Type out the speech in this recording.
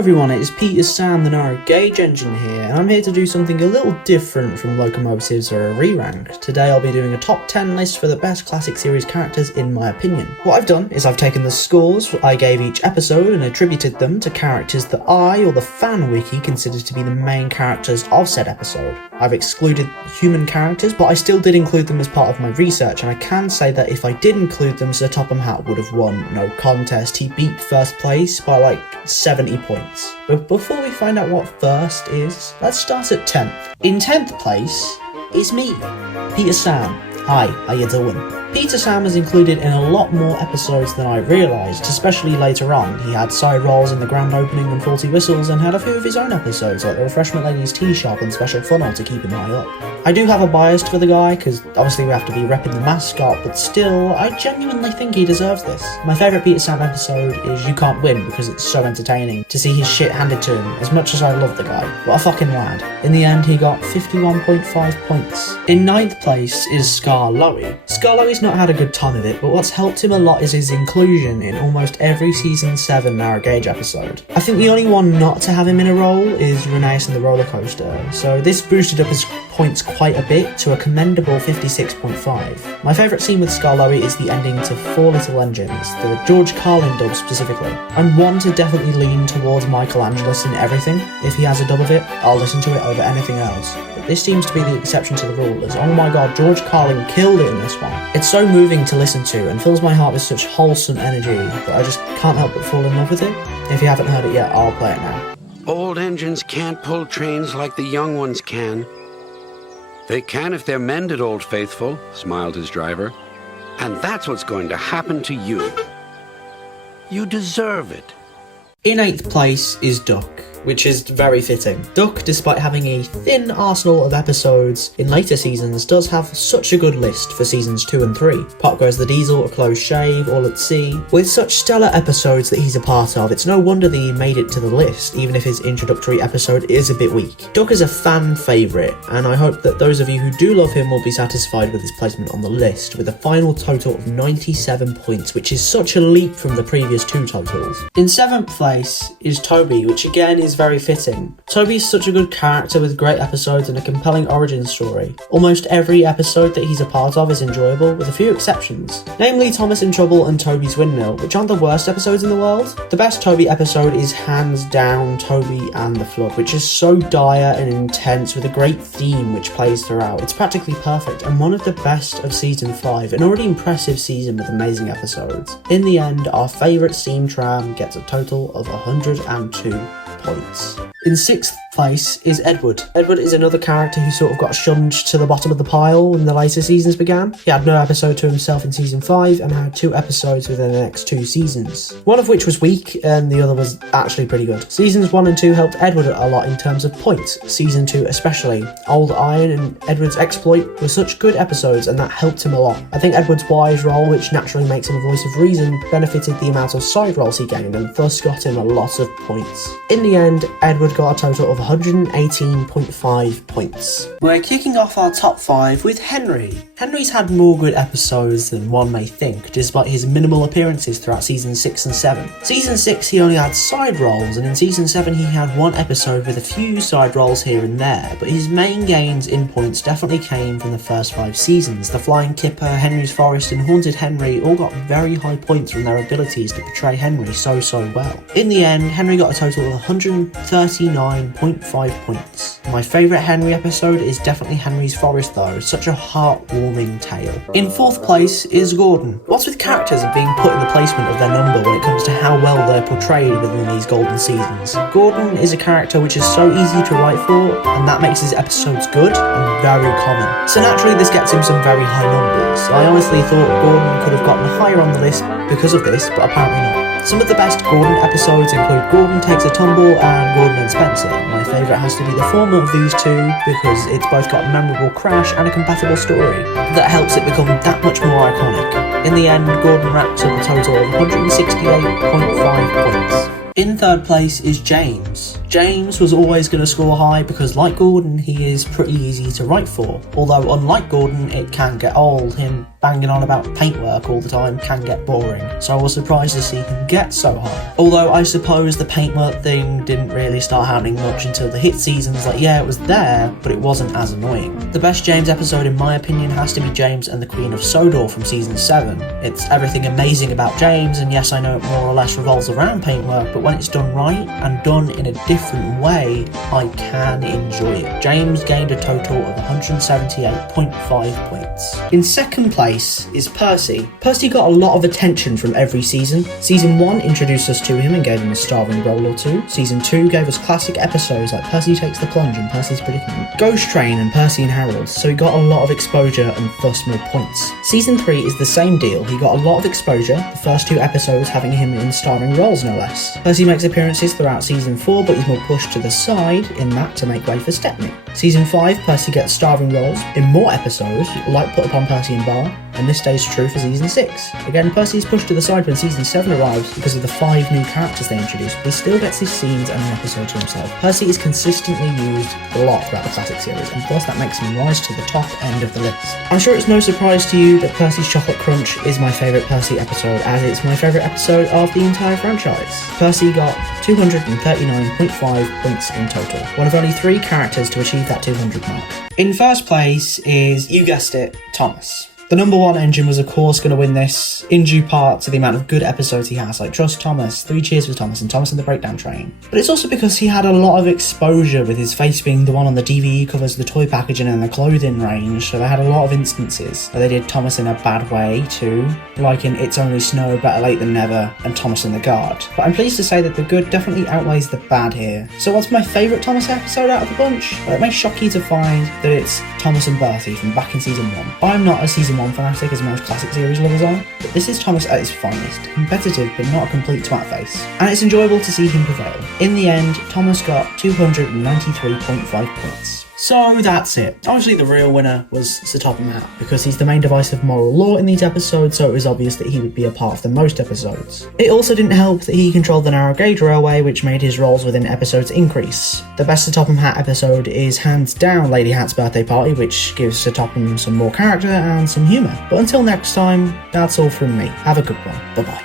everyone, it is Peter Sam, the Narrow Gauge Engine here, and I'm here to do something a little different from locomotives or a re-rank. Today I'll be doing a top 10 list for the best classic series characters in my opinion. What I've done is I've taken the scores I gave each episode and attributed them to characters that I, or the fan wiki, considered to be the main characters of said episode. I've excluded human characters, but I still did include them as part of my research, and I can say that if I did include them, Sir Topham Hatt would have won no contest. He beat first place by like 70 points. But before we find out what first is, let's start at 10th. In 10th place is me, Peter Sam. Hi, how you doing? Peter Sam is included in a lot more episodes than I realised, especially later on. He had side roles in the grand opening and 40 Whistles and had a few of his own episodes like the Refreshment Lady's Tea Shop and Special Funnel to keep him high up. I do have a bias for the guy, because obviously we have to be repping the mascot, but still, I genuinely think he deserves this. My favourite Peter Sam episode is You Can't Win, because it's so entertaining to see his shit handed to him, as much as I love the guy. What a fucking lad. In the end, he got 51.5 points. In 9th place is Scarlow. Scarlow's not had a good time of it, but what's helped him a lot is his inclusion in almost every Season 7 Narrow Gauge episode. I think the only one not to have him in a role is Rheneas and the Roller Coaster, so this boosted up his points quite a bit to a commendable 56.5. My favourite scene with Scarlow is the ending to Four Little Engines, the George Carlin dub specifically. I'm one to definitely lean towards Michael Angelis in everything. If he has a dub of it, I'll listen to it over anything else. But this seems to be the exception to the rule, as oh my god, George Carlin killed it in this one. It's so moving to listen to and fills my heart with such wholesome energy that I just can't help but fall in love with it. If you haven't heard it yet, I'll play it now. Old engines can't pull trains like the young ones can. They can if they're mended, Old Faithful, smiled his driver. And that's what's going to happen to you. You deserve it. In 8th place is Duck, which is very fitting. Duck, despite having a thin arsenal of episodes in later seasons, does have such a good list for seasons 2 and 3. Pop Goes the Diesel, A Close Shave, All at Sea. With such stellar episodes that he's a part of, it's no wonder that he made it to the list, even if his introductory episode is a bit weak. Duck is a fan favourite, and I hope that those of you who do love him will be satisfied with his placement on the list, with a final total of 97 points, which is such a leap from the previous two totals. In 7th place is Toby, which again is very fitting. Toby is such a good character with great episodes and a compelling origin story. Almost every episode that he's a part of is enjoyable, with a few exceptions, namely Thomas in Trouble and Toby's Windmill, which aren't the worst episodes in the world. The best Toby episode is hands down Toby and the Flood, which is so dire and intense with a great theme which plays throughout. It's practically perfect and one of the best of season 5, an already impressive season with amazing episodes. In the end, our favourite steam tram gets a total of 102 points. In 6th place is Edward. Edward is another character who sort of got shunned to the bottom of the pile when the later seasons began. He had no episode to himself in season 5 and had 2 episodes within the next 2 seasons. One of which was weak and the other was actually pretty good. Seasons 1 and 2 helped Edward a lot in terms of points. Season 2 especially. Old Iron and Edward's Exploit were such good episodes and that helped him a lot. I think Edward's wise role, which naturally makes him a voice of reason, benefited the amount of side roles he gained and thus got him a lot of points. In the end, Edward got a total of 118.5 points. We're kicking off our top 5 with Henry. Henry's had more good episodes than one may think, despite his minimal appearances throughout seasons 6 and 7. Season 6 he only had side roles, and in season 7 he had one episode with a few side roles here and there, but his main gains in points definitely came from the first 5 seasons. The Flying Kipper, Henry's Forest and Haunted Henry all got very high points from their abilities to portray Henry so well. In the end, Henry got a total of 139.5 points. My favourite Henry episode is definitely Henry's Forest though, such a heartwarming tale. In 4th place is Gordon. What's with characters and being put in the placement of their number when it comes to how well they're portrayed within these golden seasons? Gordon is a character which is so easy to write for, and that makes his episodes good and very common. So naturally this gets him some very high numbers. I honestly thought Gordon could have gotten higher on the list because of this, but apparently not. Some of the best Gordon episodes include Gordon Takes a Tumble and Gordon and Spencer. My favourite has to be the former of these two because it's both got a memorable crash and a compatible story that helps it become that much more iconic. In the end, Gordon racks up a total of 168.5 points. In 3rd place is James. James was always going to score high because, like Gordon, he is pretty easy to write for. Although, unlike Gordon, it can get old, him banging on about paintwork all the time can get boring, so I was surprised to see him get so high. Although I suppose the paintwork thing didn't really start happening much until the hit seasons. Like, yeah, it was there, but it wasn't as annoying. The best James episode in my opinion has to be James and the Queen of Sodor from season 7. It's everything amazing about James, and yes, I know it more or less revolves around paintwork, but when it's done right and done in a different way, I can enjoy it. James gained a total of 178.5 points. In second place is Percy. Percy got a lot of attention from every season. Season 1 introduced us to him and gave him a starring role or two. Season 2 gave us classic episodes like Percy Takes the Plunge and Percy's Predicament, Ghost Train and Percy and Harold, so he got a lot of exposure and thus more points. Season 3 is the same deal. He got a lot of exposure, the first 2 episodes having him in starring roles no less. Percy makes appearances throughout season 4, but he's more pushed to the side in that to make way for Stepney. Season 5, Percy gets starring roles in more episodes, like Put Upon Percy and Bar, and this stays true for season 6. Again, Percy is pushed to the side when season 7 arrives because of the 5 new characters they introduced, but he still gets his scenes and an episode to himself. Percy is consistently used a lot throughout the classic series, and thus that makes him rise to the top end of the list. I'm sure it's no surprise to you that Percy's Chocolate Crunch is my favourite Percy episode, as it's my favourite episode of the entire franchise. Percy got 239.5 points in total, one of only 3 characters to achieve that 200 mark. In first place is, you guessed it, Thomas. The number 1 engine was of course going to win this, in due part to the amount of good episodes he has, like Trust Thomas, 3 Cheers for Thomas, and Thomas and the Breakdown Train. But it's also because he had a lot of exposure, with his face being the one on the DVD covers, the toy packaging and the clothing range, so they had a lot of instances where they did Thomas in a bad way too, like in It's Only Snow, Better Late Than Never, and Thomas and the Guard. But I'm pleased to say that the good definitely outweighs the bad here. So what's my favourite Thomas episode out of the bunch? Well, it may shock you to find that it's Thomas and Bertie from back in season 1. I'm not a season 1 fanatic as most classic series lovers are, but this is Thomas at his finest, competitive but not a complete twat face, and it's enjoyable to see him prevail. In the end, Thomas got 293.5 points. So that's it. Obviously the real winner was Sir Topham Hatt, because he's the main device of moral law in these episodes, so it was obvious that he would be a part of the most episodes. It also didn't help that he controlled the narrow gauge railway, which made his roles within episodes increase. The best Sir Topham Hatt episode is hands down Lady Hatt's birthday party, which gives Sir Topham some more character and some humour. But until next time, that's all from me. Have a good one. Bye bye.